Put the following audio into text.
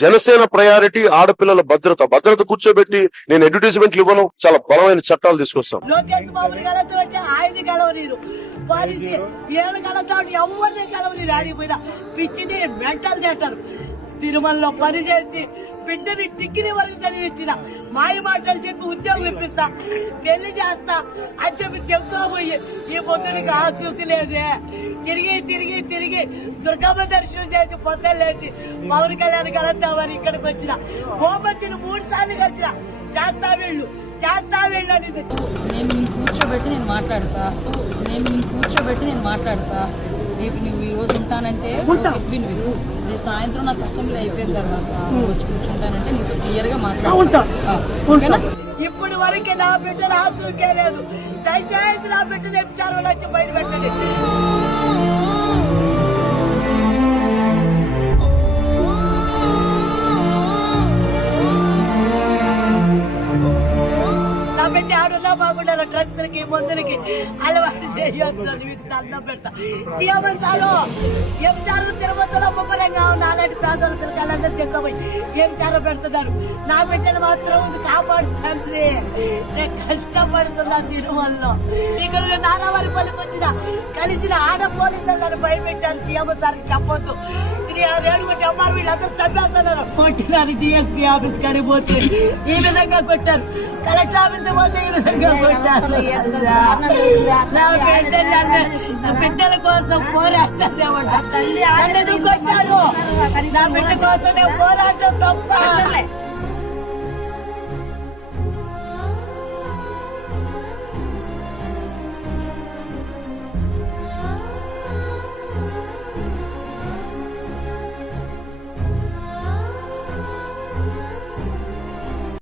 Janasena priority ఆడపిల్లల భద్రత కూర్చోబెట్టి నేను అడ్వర్టైజ్మెంట్లు ఇవ్వను. చాలా బలమైన చట్టాలు తీసుకొస్తాం. లోకేష్ బాబుని కలతోటి ఆయన కలవనీరు పాలిసి ఏళ్ళ కలతోటి ఎవరిని కలవనీరు ఆడిపోయినా పిచ్చిది మెంటల్ చేస్తారు. తిరుమలలో పనిచేసి బిడ్డని డిగ్రీ వరకు చదివించిన మాయ మాటలు చెప్పి ఉద్యోగం ఇప్పిస్తా, పెళ్లి చేస్తా అని చెప్పి తెప్పుకోబోయి ఈ పొద్దునికి ఆసూకి లేదే. తిరిగి తిరిగి తిరిగి దుర్గమ్మ దర్శనం చేసి పొద్దున్న లేచి పవన్ కళ్యాణ్ కలుద్దామని ఇక్కడికి వచ్చిన. హోంమంత్రిని 3 సార్లు కలిసిన. చేస్తా వీళ్ళు అనేది. నేను కూర్చోబెట్టి నేను మాట్లాడతా. రేపు నువ్వు ఈ రోజు ఉంటానంటే రేపు సాయంత్రం నాకు అసెంబ్లీ అయిపోయిన తర్వాత వచ్చి కూర్చుంటానంటే నీతో క్లియర్ గా మాట్లాడతా. ఇప్పుడు వరకు నా బిడ్డను ఆచూకే లేదు. దయచేసి నా బిడ్డను ఎప్చారు వచ్చి బయట పెట్టండి. నా బిడ్డ ఆడున్నా బాగుండా డ్రగ్స్ కి మందులకి అలవాటు చేయొద్దు. మీకు దండం పెడతా. సీఎంసారు ఎంచారు తిరుపతిలో ముమ్మరంగా ఉన్న అలాంటి పేదల పిల్లలందరూ చెక్కబోయి ఎంచారు పెడుతున్నారు. నా బిడ్డను మాత్రం కాపాడుతండ్రి. నేను కష్టపడుతున్నా తిరుమలలో. ఇక్కడ నానావారి పనికి వచ్చిన కలిసిన ఆడ పోలీసులు నన్ను భయపెట్టారు. సీఎం సార్ చెప్పొద్దు. 6 ఎంఆర్ వీళ్ళందరూ చంపేస్తున్నారు. కొట్టినారు. డిఎస్పీ ఆఫీస్ కాడికి పోతే ఈ విధంగా కొట్టారు. కలెక్టర్ ఆఫీస్ పోతే ఈ విధంగా కొట్టారు. నా బిడ్డల కోసం పోరాటాలు కొట్టారు. నా బిడ్డ కోసం నేను పోరాటం తప్ప